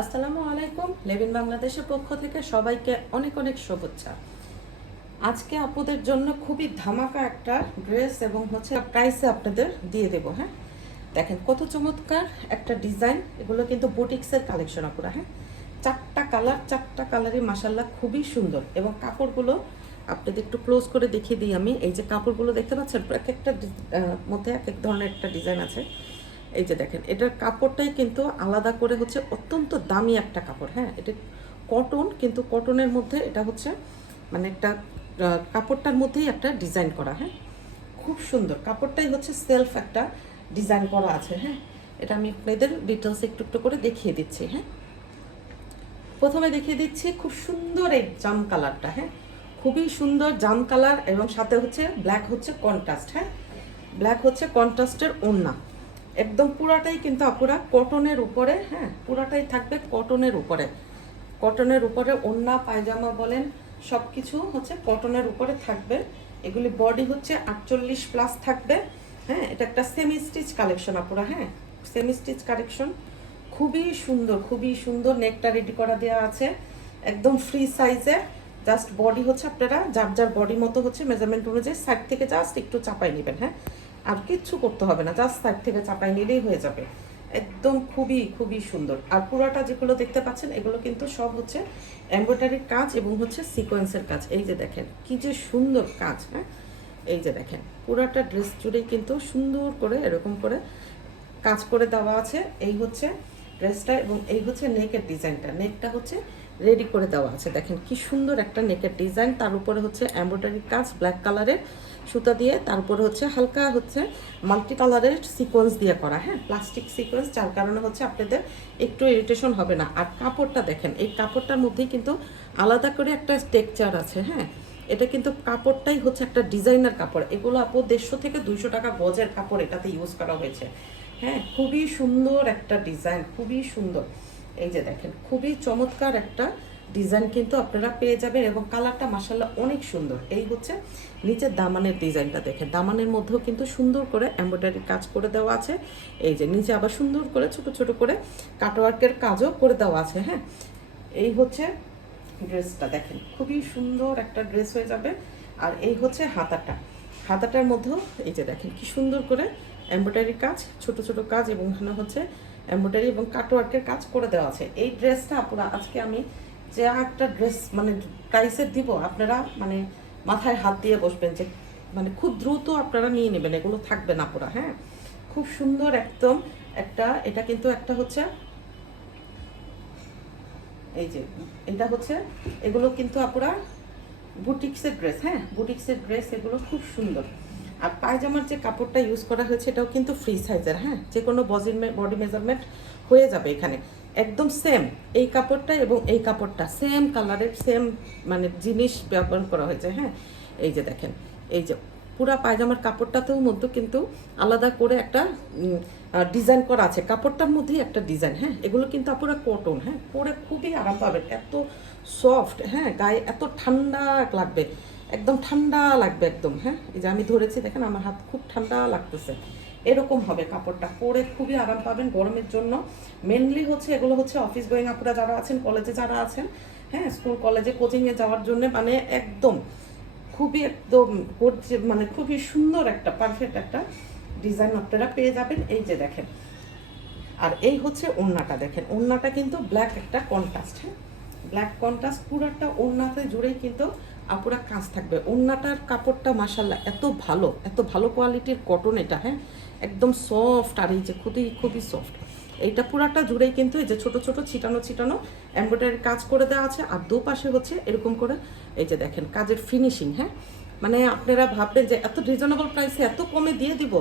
আসসালামু আলাইকুম। লেভিন বাংলাদেশের পক্ষ থেকে সবাইকে অনেক অনেক শুভেচ্ছা। আজকে আপুদের জন্য খুবই ধামাকা একটা ড্রেস এবং প্রাইসে আপনাদের দিয়ে দেবো। হ্যাঁ, দেখেন কত চমৎকার একটা ডিজাইন। এগুলো কিন্তু বুটিক্সের কালেকশন আপুরা। হ্যাঁ, চারটা কালারই মাসাল্লাহ খুবই সুন্দর এবং কাপড়গুলো আপনাদের একটু ক্লোজ করে দেখিয়ে দিই আমি। এই যে কাপড়গুলো দেখতে পাচ্ছেন, এক একটা মধ্যে এক এক ধরনের একটা ডিজাইন আছে। এই যে দেখেন, এটার কাপড়টাই কিন্তু আলাদা করে অত্যন্ত দামি একটা কাপড়। হ্যাঁ, এটা কটন, কিন্তু কটনের মধ্যে এটা মানে একটা কাপড়টার মধ্যেই একটা ডিজাইন করা। হ্যাঁ, খুব সুন্দর কাপড়টাই সেলফ একটা ডিজাইন করা আছে। হ্যাঁ, এটা আমি আপনাদের ডিটেলস একটু একটু করে দেখিয়ে দিচ্ছি। হ্যাঁ, প্রথমে দেখিয়ে দিচ্ছি খুব সুন্দর এই জাম কালারটা। হ্যাঁ, খুবই সুন্দর জাম কালার এবং সাথে ব্ল্যাক কন্ট্রাস্ট। হ্যাঁ, ব্ল্যাক কন্ট্রাস্টের ওড়না। একদম পুরাটাই কিন্তু আপুরা কটনের উপরে। হ্যাঁ, পুরাটাই থাকবে কটনের উপরে। কটনের উপরে ওড়না পায়জামা বলেন সব কিছু কটনের উপরে থাকবে। এগুলি বডি 48+ থাকবে। হ্যাঁ, এটা একটা সেমি স্টিচ কালেকশন আপুরা। হ্যাঁ, সেমি স্টিচ কালেকশন, খুবই সুন্দর। নেকটা রেডি করা দেওয়া আছে একদম ফ্রি সাইজে। জাস্ট বডি আপনারা যার যার বডি মতো মেজারমেন্ট অনুযায়ী সাইড থেকে জাস্ট একটু চাপাই নেবেন। হ্যাঁ, আর কিচ্ছু করতে হবে না, জাস্ট সাইড থেকে চাপাই নিলেই হয়ে যাবে। একদম খুবই সুন্দর। আর পুরাটা যেগুলো দেখতে পাচ্ছেন এগুলো কিন্তু সব এমব্রয়ডারির কাজ এবং সিকোয়েন্সের কাজ। এই যে দেখেন কি যে সুন্দর কাজ। হ্যাঁ, এই যে দেখেন পুরাটা ড্রেস জুড়েই কিন্তু সুন্দর করে এরকম করে কাজ করে দেওয়া আছে। এই ড্রেসটা এবং এই নেকের ডিজাইনটা। নেকটা রেডি করে দেওয়া আছে। দেখেন কি সুন্দর একটা নেকের ডিজাইন। তার উপরে এমব্রয়ডারি কাজ ব্ল্যাক কালারের সুতা দিয়ে, তারপরে হালকা মাল্টি কালারের সিকোয়েন্স দিয়ে করা। হ্যাঁ, প্লাস্টিক সিকোয়েন্স, যার কারণে আপনাদের একটু ইরিটেশন হবে না। আর কাপড়টা দেখেন, এই কাপড়টার মধ্যেই কিন্তু আলাদা করে একটা টেক্সচার আছে। হ্যাঁ, এটা কিন্তু কাপড়টাই একটা ডিজাইনার কাপড়। এগুলো আপু 150 থেকে 200 টাকা গজের কাপড় এটাতে ইউজ করা হয়েছে। হ্যাঁ, খুবই সুন্দর একটা ডিজাইন, খুবই সুন্দর। এই যে দেখেন খুবই চমৎকার একটা ডিজাইন কিন্তু আপনারা পেয়ে যাবেন এবং কালারটা মাশাআল্লাহ অনেক সুন্দর। এই নিচের দামানের ডিজাইনটা দেখেন, দামানের মধ্যেও কিন্তু সুন্দর করে এমব্রয়ডারি কাজ করে দেওয়া আছে। এই যে নিচে আবার সুন্দর করে ছোট ছোট করে কাটওয়ার্কের কাজও করে দেওয়া আছে। হ্যাঁ, এই ড্রেসটা দেখেন খুবই সুন্দর একটা ড্রেস হয়ে যাবে। আর এই হাতাটার মধ্যেও এই যে দেখেন কি সুন্দর করে এমব্রয়ডারি কাজ, ছোট ছোট কাজ এবং এখানে এমব্রয়ডারি এবং কাটওয়ার্কের কাজ করে দেওয়া আছে। এই ড্রেসটা আপুরা আজকে আমি যে একটা ড্রেস প্রাইসের দিব, আপনারা মাথায় হাত দিয়ে বসবেন যে খুব দ্রুত আপনারা নিয়ে নেবেন, এগুলো থাকবে না পুরা। হ্যাঁ, খুব সুন্দর একদম একটা। এটা কিন্তু একটা এই যে এটা এগুলো কিন্তু আপুরা বুটিক্সের ড্রেস। হ্যাঁ, বুটিক্সের ড্রেস, এগুলো খুব সুন্দর। আর পায়জামার যে কাপড়টা ইউজ করা হয়েছে এটাও কিন্তু ফ্রি সাইজের। হ্যাঁ, যে কোনো বডি মেজারমেন্ট হয়ে যাবে এখানে। একদম সেম এই কাপড়টা এবং এই কাপড়টা সেম কালারের, সেম জিনিস ব্যবহার করা হয়েছে। হ্যাঁ, এই যে দেখেন, এই যে পুরা পায়জামার কাপড়টাতেও মধ্যে কিন্তু আলাদা করে একটা ডিজাইন করা আছে। কাপড়টার মধ্যেই একটা ডিজাইন। হ্যাঁ, এগুলো কিন্তু পুরো কটন। হ্যাঁ, পরে খুবই আরাম পাবেন, এত সফট। হ্যাঁ, গায়ে এত ঠান্ডা লাগবে, একদম ঠান্ডা লাগবে একদম। হ্যাঁ, এই যে আমি ধরেছি দেখেন আমার হাত খুব ঠান্ডা লাগতেছে, এরকম হবে কাপড়টা। পরে খুবই আরাম পাবেন গরমের জন্য। মেনলি এগুলো অফিস গোয়িং আপুরা যারা আছেন, কলেজে যারা আছেন, হ্যাঁ, স্কুল কলেজে কোচিংয়ে যাওয়ার জন্য একদম খুবই সুন্দর একটা পারফেক্ট একটা ডিজাইন আপনারা পেয়ে যাবেন। এই যে দেখেন, আর এই ওড়নাটা দেখেন, ওড়নাটা কিন্তু ব্ল্যাক একটা কন্ট্রাস্ট। হ্যাঁ, ব্ল্যাক কন্ট্রাস্ট পুরাটা ওড়নাতে জুড়েই কিন্তু আপুরা কাজ থাকবে। ওড়নাটার কাপড়টা মাশাআল্লাহ এত ভালো কোয়ালিটির কটন এটা। হ্যাঁ, একদম সফট। আর এই যে খুবই সফট। এইটা পুরাটা জুড়েই কিন্তু এই যে ছোট ছোট ছিটানো এমব্রয়ডারি কাজ করে দেওয়া আছে। আর দুপাশে এরকম করে এই যে দেখেন কাজের ফিনিশিং। হ্যাঁ, আপনারা ভাববেন যে এত রিজনেবল প্রাইসে এত কমে দিয়ে দিব,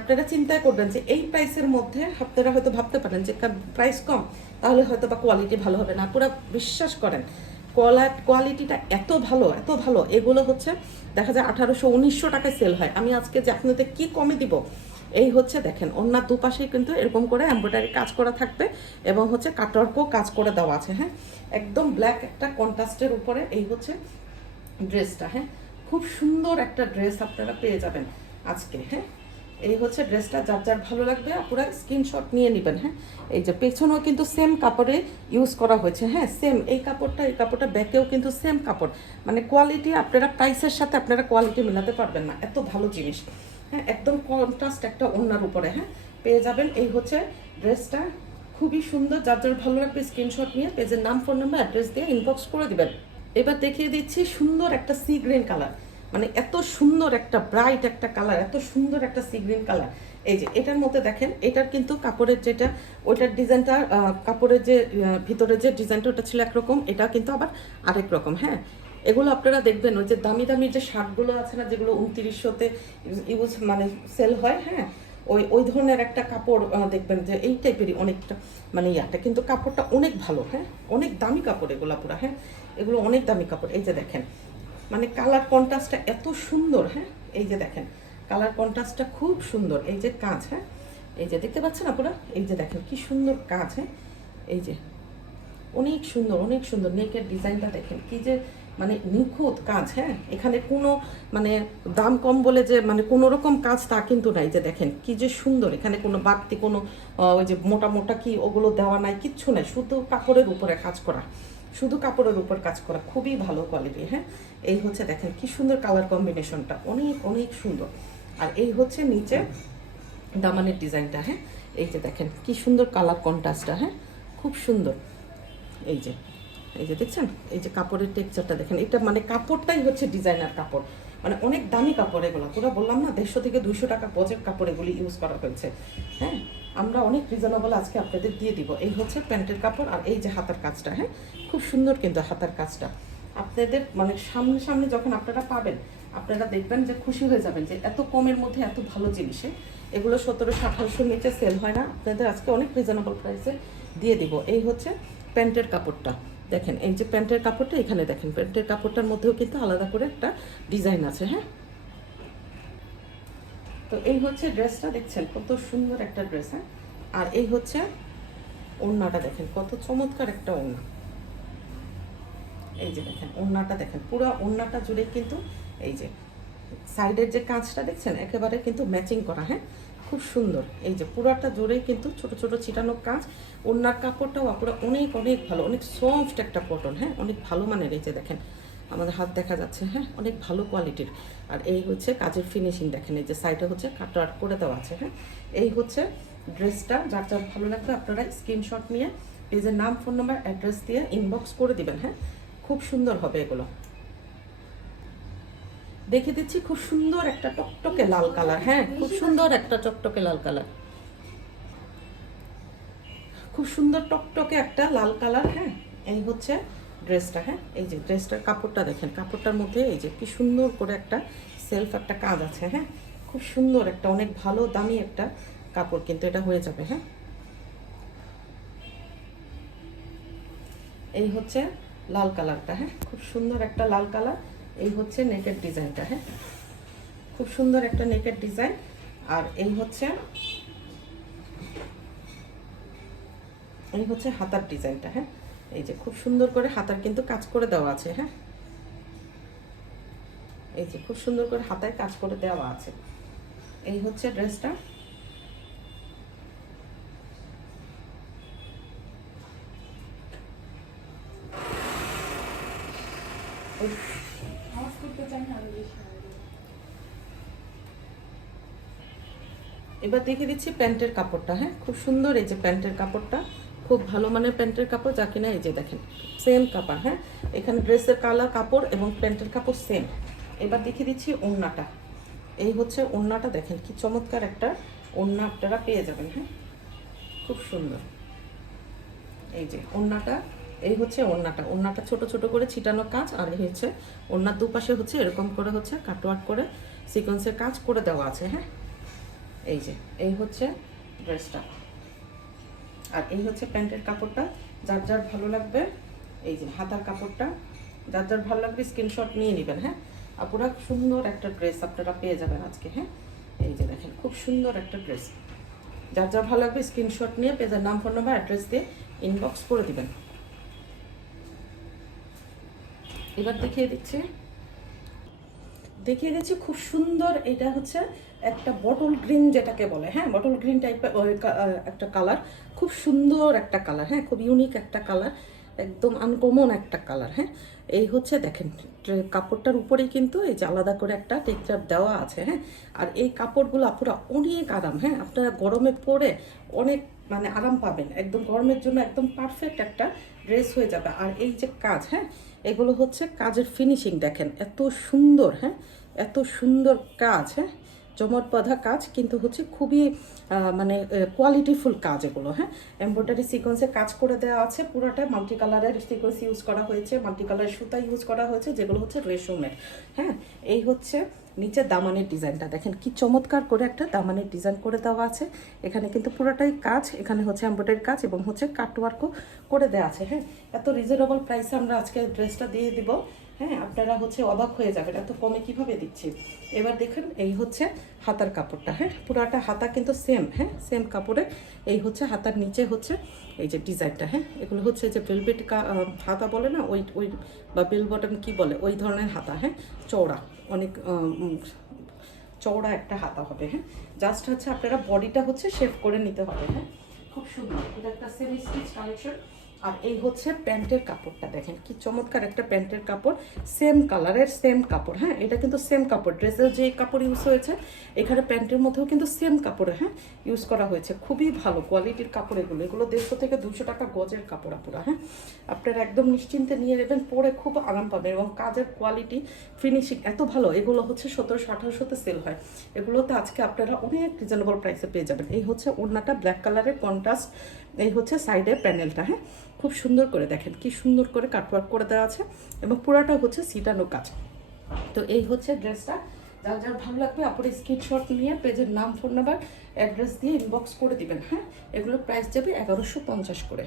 আপনারা চিন্তায় করবেন যে এই প্রাইসের মধ্যে আপনারা হয়তো ভাবতে পারেন যে প্রাইস কম, তাহলে হয়তো বা কোয়ালিটি ভালো হবে না। পুরো বিশ্বাস করেন, কোয়ালিটিটা এত ভালো। এগুলো দেখা যায় 1800-1900 টাকায় সেল হয়। আমি আজকে যে আপনাদের কি কমে দিব, এই দেখেন ওনার দুপাশেই কিন্তু এরকম করে এমব্রয়ডারি কাজ করা থাকবে এবং কাটওয়ার্কও কাজ করে দেওয়া আছে। হ্যাঁ, একদম ব্ল্যাক একটা কন্ট্রাস্টের উপরে এই ড্রেসটা। হ্যাঁ, খুব সুন্দর একটা ড্রেস আপনারা পেয়ে যাবেন আজকে। হ্যাঁ, এই হচ্ছে ড্রেসটা, যার যার ভালো লাগবে পুরো স্ক্রিনশট নিয়ে নেবেন। হ্যাঁ, এই যে পেছনেও কিন্তু সেম কাপড়ে ইউজ করা হয়েছে। হ্যাঁ, সেম এই কাপড়টা ব্যাকেও কিন্তু সেম কাপড়, মানে কোয়ালিটি আপনারা প্রাইসের সাথে আপনারা কোয়ালিটি মেলাতে পারবেন না, এত ভালো জিনিস। হ্যাঁ, একদম কন্ট্রাস্ট একটা ওড়নার উপরে হ্যাঁ পেয়ে যাবেন। এই হচ্ছে ড্রেসটা, খুবই সুন্দর। যার যার ভালো লাগবে স্ক্রিনশট নিয়ে পেজের নাম, ফোন নাম্বার, অ্যাড্রেস দিয়ে ইনবক্স করে দিবেন। এবার দেখিয়ে দিচ্ছি সুন্দর একটা সি গ্রিন কালার, মানে এত সুন্দর একটা ব্রাইট একটা কালার, এত সুন্দর একটা সি গ্রিন কালার। এই যে এটার মধ্যে দেখেন, এটার কিন্তু কাপড়ের যেটা ওইটার ডিজাইনটা, কাপড়ের যে ভিতরে যে ডিজাইনটা ওটা ছিল একরকম, এটা কিন্তু আবার আরেক রকম। হ্যাঁ, এগুলো আপনারা দেখবেন ওই যে দামি দামি যে শার্টগুলো আছে না, যেগুলো 2900-তে ইউজ মানে সেল হয়। হ্যাঁ, ওই ধরনের একটা কাপড় দেখবেন যে এই টাইপেরই অনেকটা, মানে ইয়াটা কিন্তু কাপড়টা অনেক ভালো। হ্যাঁ, অনেক দামি কাপড় এগুলো পুরা। হ্যাঁ, এগুলো অনেক দামি কাপড়। এই যে দেখেন, মানে কালার কন্ট্রাস্টটা এত সুন্দর। হ্যাঁ, এই যে দেখেন কালার কন্ট্রাস্টটা খুব সুন্দর। এই যে কাজ, হ্যাঁ এই যে দেখতে পাচ্ছেন আপনারা, এই যে দেখেন কি সুন্দর কাজ। হ্যাঁ, এই যে অনেক সুন্দর, অনেক সুন্দর। নেকের ডিজাইনটা দেখেন কি যে মানে নিখুঁত কাজ। হ্যাঁ, এখানে কোনো মানে দাম কম বলে যে মানে কোনো রকম কাজ তা কিন্তু নাই। যে দেখেন কি যে সুন্দর, এখানে কোনো বাড়তি কোনো ওই যে মোটা মোটা কি ওগুলো দেওয়া নাই, কিচ্ছু নাই, শুধু কাপড়ের উপরে কাজ করা, শুধু কাপড়ের উপর কাজ করা, খুবই ভালো কোয়ালিটি। হ্যাঁ, এই হচ্ছে দেখেন কি সুন্দর কালার কম্বিনেশনটা, অনেক অনেক সুন্দর। আর এই হচ্ছে নিচে দামানের ডিজাইনটা। হ্যাঁ, এই যে দেখেন কি সুন্দর কালার কন্ট্রাস্টটা। হ্যাঁ, খুব সুন্দর। এই যে এই যে দেখছেন, এই যে কাপড়ের টেক্সচারটা দেখেন, এটা মানে কাপড়টাই হচ্ছে ডিজাইনার কাপড়, মানে অনেক দামি কাপড় এগুলো। পুরো বললাম না 150 থেকে 200 টাকা গজের কাপড় এগুলি ইউজ করা হয়েছে। হ্যাঁ, আমরা অনেক রিজনেবল আজকে আপনাদের দিয়ে দিব। এই হচ্ছে প্যান্টের কাপড়, আর এই যে হাতার কাজটা। হ্যাঁ, খুব সুন্দর কিন্তু হাতার কাজটা। আপনাদের মানে সামনে সামনে যখন আপনারা পাবেন, আপনারা দেখবেন যে খুশি হয়ে যাবেন যে এত কমের মধ্যে এত ভালো জিনিসে। এগুলো 1700-1800 নিচে সেল হয় না, আপনাদের আজকে অনেক রিজনেবল প্রাইসে দিয়ে দিব। এই হচ্ছে প্যান্টের কাপড়টা দেখেন, এই যে প্যান্টের কাপড়টা এখানে দেখেন, প্যান্টের কাপড়টার মধ্যেও কিন্তু আলাদা করে একটা ডিজাইন আছে। হ্যাঁ, তো এই হচ্ছে ড্রেসটা, দেখছেন কত সুন্দর একটা ড্রেস। হ্যাঁ, আর এই হচ্ছে ওড়নাটা দেখেন, কত চমৎকার একটা ওড়না। এই যে দেখেন ওড়নাটা দেখেন, পুরো ওড়নাটা জুড়ে কিন্তু এই যে সাইডের যে কাজটা দেখছেন একেবারে কিন্তু ম্যাচিং করা। হ্যাঁ, খুব সুন্দর। এই যে পুরাটা জোরে কিন্তু ছোট ছোট ছিটানো কাজ। ওড়নার কাপড়টাও পুরো অনেক অনেক ভালো, অনেক সফট একটা কটন। হ্যাঁ, অনেক ভালো মানের। এই যে দেখেন আমাদের হাত দেখা যাচ্ছে। হ্যাঁ, অনেক ভালো কোয়ালিটির। আর এই হচ্ছে কাজের ফিনিশিং দেখেন, এই যে সাইডে হচ্ছে কাট আউট করে দেওয়া আছে। হ্যাঁ, এই হচ্ছে ড্রেসটা। যার যার ভালো লাগবে আপনারা স্ক্রিনশট নিয়ে পেজের নাম, ফোন নাম্বার, অ্যাড্রেস দিয়ে ইনবক্স করে দিবেন। হ্যাঁ, খুব সুন্দর হবে এগুলো। দেখে দিচ্ছি খুব সুন্দর একটা টকটকে লাল কালার। হ্যাঁ, খুব সুন্দর একটা টকটকে লাল কালার, খুব সুন্দর টকটকে একটা লাল কালার। হ্যাঁ, এই হচ্ছে ড্রেসটা। হ্যাঁ, এই যে ড্রেসটার কাপড়টা দেখেন, কাপড়টার মধ্যে এই যে কি সুন্দর করে একটা সেলফ একটা কাজ আছে। হ্যাঁ, খুব সুন্দর একটা অনেক ভালো দামি একটা কাপড় কিন্তু এটা হয়ে যাবে। হ্যাঁ, এই হচ্ছে লাল কালারটা। হ্যাঁ, খুব সুন্দর একটা লাল কালার। এই হচ্ছে নেকের ডিজাইনটা। হ্যাঁ, খুব সুন্দর একটা নেকের ডিজাইন। আর এই হচ্ছে হাতার ডিজাইনটা। হ্যাঁ, এই যে খুব সুন্দর করে হাতার কিন্তু কাজ করে দেওয়া আছে। হ্যাঁ, এই যে খুব সুন্দর করে হাতায় কাজ করে দেওয়া আছে। এই হচ্ছে ড্রেসটা। এবার দেখে দিচ্ছি প্যান্টের কাপড়টা। হ্যাঁ, খুব সুন্দর। এই যে প্যান্টের কাপড়টা খুব ভালো মানের প্যান্টের কাপড়, যা কিনা এই যে দেখেন সেম কাপড়। হ্যাঁ, এখানে ড্রেসের কালার কাপড় এবং প্যান্টের কাপড় সেম। এবার দেখিয়ে দিচ্ছি ওড়নাটা। এই হচ্ছে ওড়নাটা দেখেন কি চমৎকার একটা ওড়না আপনারা পেয়ে যাবেন। হ্যাঁ, খুব সুন্দর। এই যে ওড়নাটা, এই হচ্ছে ওড়নাটা ছোট ছোট করে ছিটানো কাজ। আর এই হচ্ছে ওড়নার দুপাশে হচ্ছে এরকম করে হচ্ছে কাটওয়ার্ক করে সিকোয়েন্সের কাজ করে দেওয়া আছে। হ্যাঁ, এই যে এই হচ্ছে ড্রেসটা। আর এই হচ্ছে প্যান্টের কাপড়টা। যার যার ভালো লাগবে, এই যে হাতার কাপড়টা, যার যার ভালো লাগবে স্ক্রিনশট নিয়ে নেবেন। হ্যাঁ, আর পুরো সুন্দর একটা ড্রেস আপনারা পেয়ে যাবেন আজকে। হ্যাঁ, এই যে দেখেন খুব সুন্দর একটা ড্রেস। যার যার ভালো লাগবে স্ক্রিনশট নিয়ে পেজের নাম, ফোন নাম্বার, অ্যাড্রেস দিয়ে ইনবক্স করে দিবেন। এবার দেখিয়ে দিচ্ছি খুব সুন্দর। এটা হচ্ছে একটা বটল গ্রিন যেটাকে বলে, হ্যাঁ বটল গ্রিন টাইপের একটা কালার, খুব সুন্দর একটা কালার, হ্যাঁ খুব ইউনিক একটা কালার, একদম আনকমন একটা কালার। হ্যাঁ এই হচ্ছে দেখেন কাপড়টার উপরেই কিন্তু এই যে আলাদা করে একটা টেক্সচার দেওয়া আছে। হ্যাঁ আর এই কাপড়গুলো আপুরা অনেক আরাম, হ্যাঁ আপনারা গরমে পরে অনেক মানে আরাম পাবেন, একদম গরমের জন্য একদম পারফেক্ট একটা ড্রেস হয়ে যাবে। আর এই যে কাজ, হ্যাঁ এগুলো হচ্ছে কাজের ফিনিশিং দেখেন এত সুন্দর, হ্যাঁ এত সুন্দর কাজ, হ্যাঁ জমট বাঁধা কাজ, কিন্তু হচ্ছে খুবই মানে কোয়ালিটিফুল কাজ এগুলো। হ্যাঁ এমব্রয়ডারি সিকোয়েন্সে কাজ করে দেওয়া আছে, পুরোটা মাল্টি কালারের সিকোয়েন্স ইউজ করা হয়েছে, মাল্টি কালারের সুতা ইউজ করা হয়েছে, যেগুলো হচ্ছে রেশমের। হ্যাঁ এই হচ্ছে নিচে দামানের ডিজাইনটা দেখেন কি চমৎকার করে একটা দামানের ডিজাইন করে দেওয়া আছে। এখানে কিন্তু পুরোটাই কাজ, এখানে হচ্ছে এমব্রয়ডারি কাজ এবং হচ্ছে কাটওয়ার্কও করে দেওয়া আছে। হ্যাঁ এত রিজনেবল প্রাইসে আমরা আজকে ড্রেসটা দিয়ে দিব। হ্যাঁ আপনারা হচ্ছে অবাক হয়ে যাবেন এত কমে কিভাবে দিচ্ছি। এবার দেখেন এই হচ্ছে হাতার কাপড়টা, হ্যাঁ পুরাটা হাতা কিন্তু সেম, হ্যাঁ সেম কাপড়ে। এই হচ্ছে হাতার নিচে হচ্ছে এই যে ডিজাইনটা, হ্যাঁ এগুলো হচ্ছে যে ভেলভেট হাতা বলে না, ওই ওই বা বেল বটম কি বলে ওই ধরনের হাতা। হ্যাঁ চওড়া, অনেক চওড়া একটা হাতা হবে। হ্যাঁ জাস্ট হচ্ছে আপনারা বডিটা হচ্ছে শেপ করে নিতে হবে। হ্যাঁ খুব সুন্দর, এটা একটা সেমি স্টিচ কালেকশন। আর এই হচ্ছে প্যান্টের কাপড়টা দেখেন কি চমৎকার একটা প্যান্টের কাপড়, সেম কালারের সেম কাপড়। হ্যাঁ এটা কিন্তু সেম কাপড়, ড্রেসের যে কাপড় ইউজ হয়েছে এখানে প্যান্টের মধ্যেও কিন্তু সেম কাপড়ে হ্যাঁ ইউজ করা হয়েছে। খুবই ভালো কোয়ালিটির কাপড় এগুলো, এগুলো 150 থেকে 200 টাকা গজের কাপড় পুরো। হ্যাঁ আপনারা একদম নিশ্চিন্তে নিয়ে নেবেন, পরে খুব আরাম পাবেন এবং কাজের কোয়ালিটি ফিনিশিং এত ভালো। এগুলো হচ্ছে 1700-1800-তে সেল হয়, এগুলোতে আজকে আপনারা অনেক রিজনেবল প্রাইসে পেয়ে যাবেন। এই হচ্ছে ওড়নাটা ব্ল্যাক কালারের কন্ট্রাস্ট, এই হচ্ছে সাইডের প্যানেলটা। হ্যাঁ খুব সুন্দর করে দেখেন কি সুন্দর করে কাটওয়ার্ক করে দেওয়া আছে এবং পুরাটা হচ্ছে সিটানো কাজ। তো এই হচ্ছে ড্রেসটা, যার যার ভালো লাগবে আপনার স্ক্রিনশট নিয়ে পেজের নাম, ফোন নাম্বার, অ্যাড্রেস দিয়ে ইনবক্স করে দিবেন। হ্যাঁ এগুলোর প্রাইস যাবে 1150 করে।